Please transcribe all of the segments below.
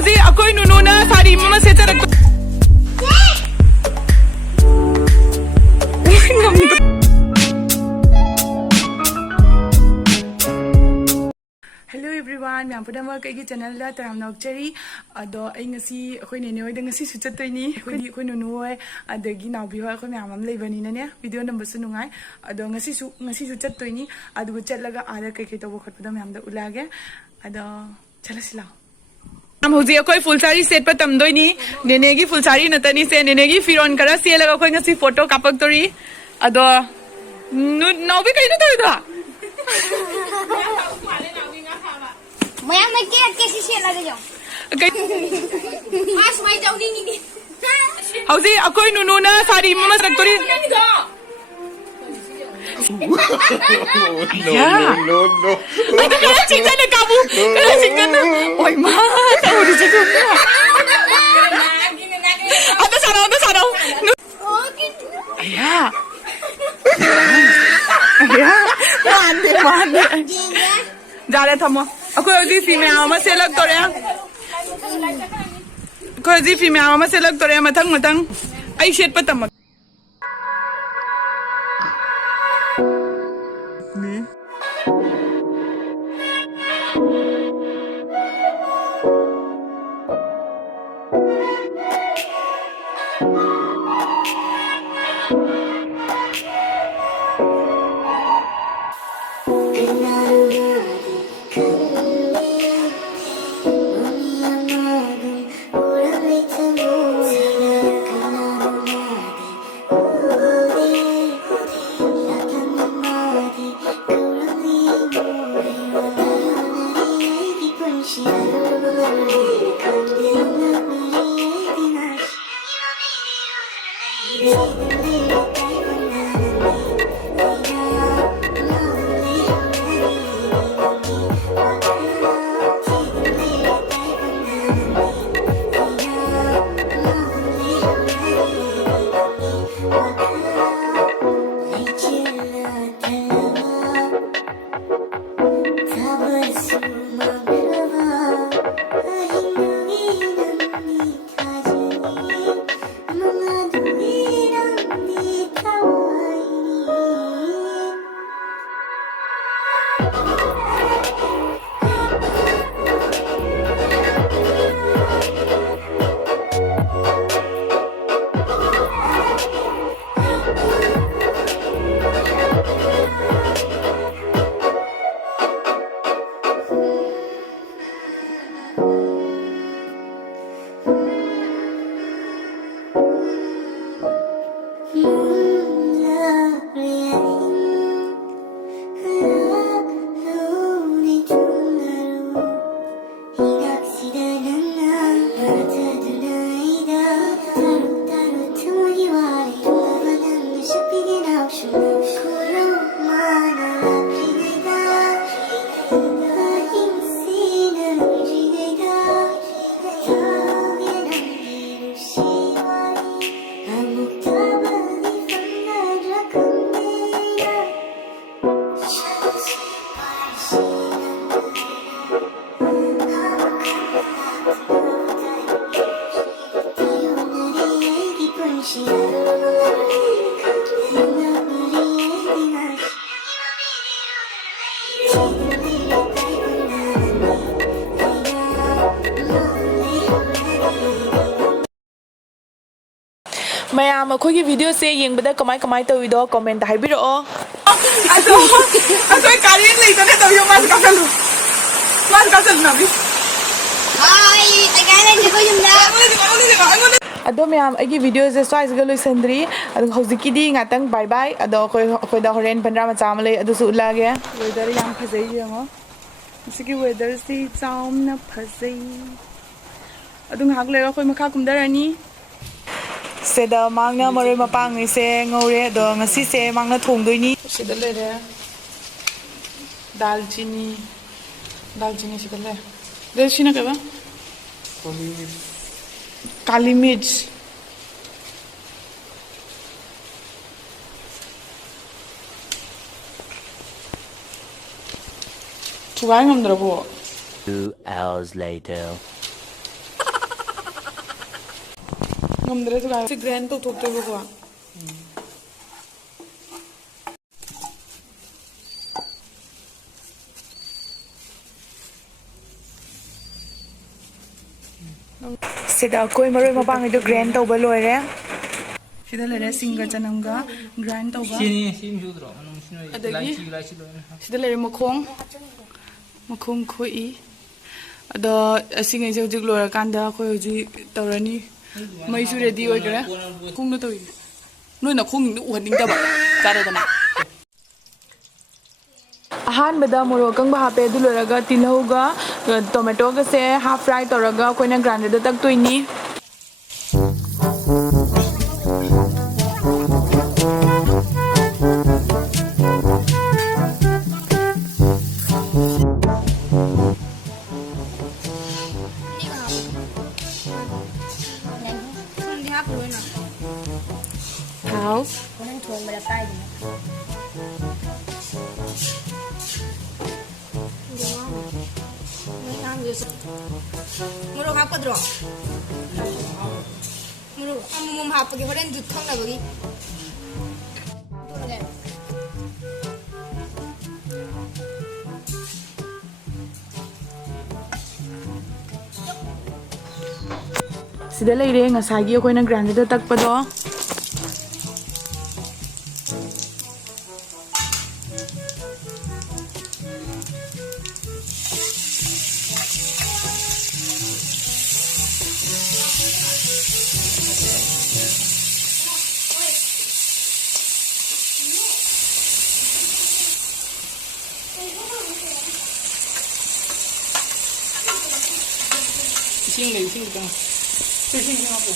How's ako nununa sari mo maseta rak. Hello everyone, मैं आपको डमा कई की चैनल ला तरह हम नौकरी अदो आई ngasi कोई नेने होइदे ngasi सुचत तोइनी कोई नुनु होय अदगी नावबी होय कोई म्याम हम लेबनी ने वीडियो नंबर सु नुंगाय अदो ngasi सुचत तोइनी अदु चलगा आदा कई कई तो खटपदा म्याम दा उलागे अदो चलसिला हम होजी कोई फुल साड़ी सेट पर तमदोइनी नेने की फुल साड़ी नतनी से नेने की फिरोन करा से लगा कोई ngasi फोटो कापक तोरी अदो नावबी कई न तोइदा मैं कैसे से लगे जाऊं आज मैं जाऊं नहीं हौजी अकोई नुनुना सारी मम रक्तोरी No. करा चिंता न काबू करा चिंता न ओय मा तावरी जको आता सारा या मान दे जा रहे थमो अकोई हौजी फीमेल आमा से लग तोरे कोई हौजी फीमेल आमा से लग तोरे मथंग आई शेट पर तमक मैम अखोई वीडियो से येंबदा कमाई तौइदो कमेंट हाइबिरो अदो अखोई कालीन लेतने तौयो मास कासल नबी हाय अगाले जको जुमदा अदो मैम अगी वीडियो से स्वाइस गलो संद्री अदो हौजिकीदी ngaतंग बाय बाय अदो अखोई दा होरेन पंद्रा मचा मले अदो सु उलागे वेदर याम फजै यंगो सिकी वेदर से चाउमना फजै अदो ngak ले अखोई मखा कुमदरनी सेदा मांगना मरे मपांग से ngौरे दो ngasi से मांगना थोंदोइनी सेदा लेरे दालचीनी सेदा ले दालचीनी केबा काली मिर्च 추가해 놈들하고 2 hours later ngomdre tu ka grand to thok to ko sida koi maroi mapang ido grand to ba loire sida lere singa chanamga grand to ba adagi sida lere makhong khoi ado asingai jik lora kanda khoi hoji tawrani mai su ready oi kare khong no toi noi na khong ni uhaning ta ba kare dana ahan bada moro kang ba hape du loraga tilhauga tomato ga se half fry toraga koina grande da tak toini how Nang thong ba tay din. Muro hap padro. Muro amum hap ge horen dut thong na bagi. sida leire ngasagi koina grande da tak pado Ising dong. Ising ako.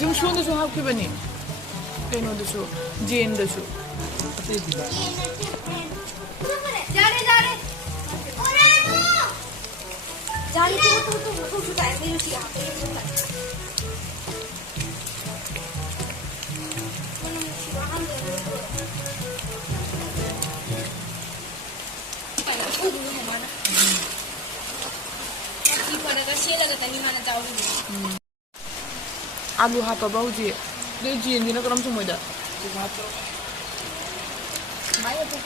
Yung show na so hap ke bani keno da so jane da so जा रे ओरे no जाली तो छुटा है मेरे से आप ये छुटा alu hapa bauji de jane dina karam sumoy da Bayo to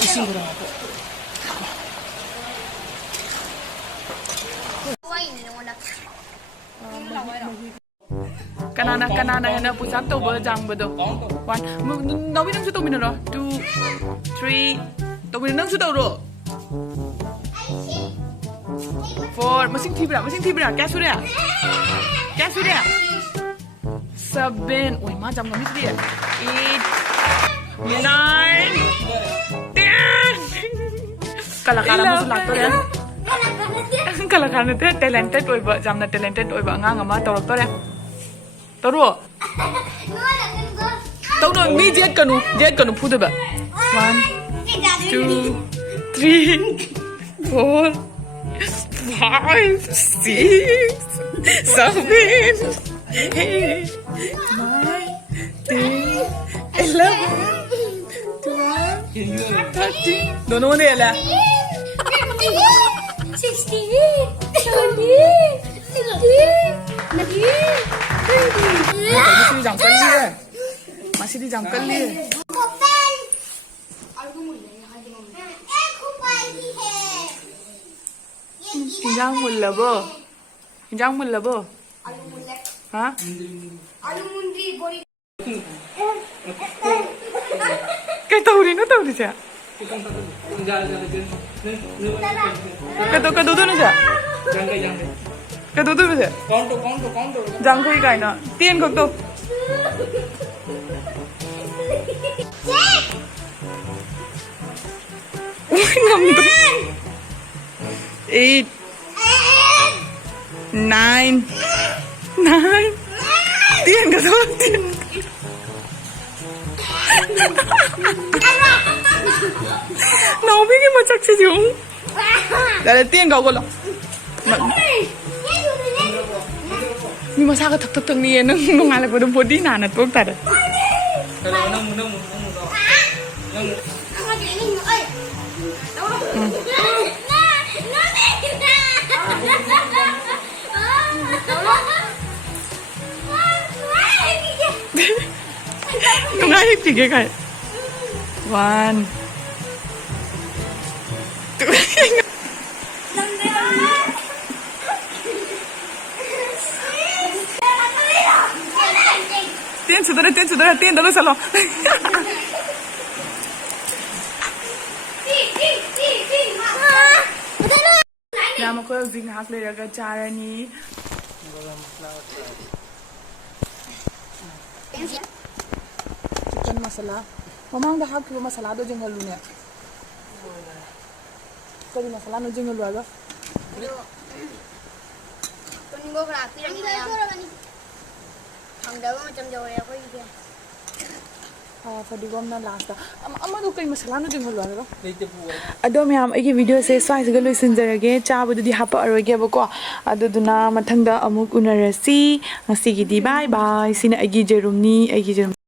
Ising ko ako. Why ni mo na? kanana hena pusap to ba jang ba do one no mi nang su to mi no 2 3 to mi nang su to ro 4 masing thi bra ka su re 7 oi ma jam no mi di 8 9 10 kalakara mo sulak to re kalakara te talented oi ba jamna talented oi ba nga ma tawrak to re toro tau no mi jet kanu phu de ba 1 2 3 4 5 6 7 8 9 10 11 12 13 dono ne la masih di jam kali Hinjang mula bo ha kayak tahu siya Kado doon na siya. Kado doon na siya. Konto. Jang ko ikay na. Tiyan ko to. Ngam to. 8 9 Tiyan ka to. 나오비기 뭐 짝지지 응? 나를 띠엔 가고라 니 마사가 탁탁탁 니 얘는 농알아 보던 보디 나나 또 따라 Kalau nemu nemu kau. Nemu. 농알이 비게 갈 원. ጤን ሱደረ ጤን ደሎ ሰሎ 야 먹고 여기 학 레라가 자라니 chicken masala mamang dah hak kibo masala do jengal lu ne kali masala no jengal lu aga Kuningo kena pirang ya. Ang dawa macam jauh ya kau ini. फडिगोम ना last अमा दो कई मसाला no jingle वाला Leite buat. अदो ma'am एगी video से स्वाइस गलो सिंजरगे चाबदुदी हाप अरोगे बको अदुदुना मथंगदा अमुक उनरसी ngasi gi di bye bye sina एगी जेरुमनी एगी जेरुम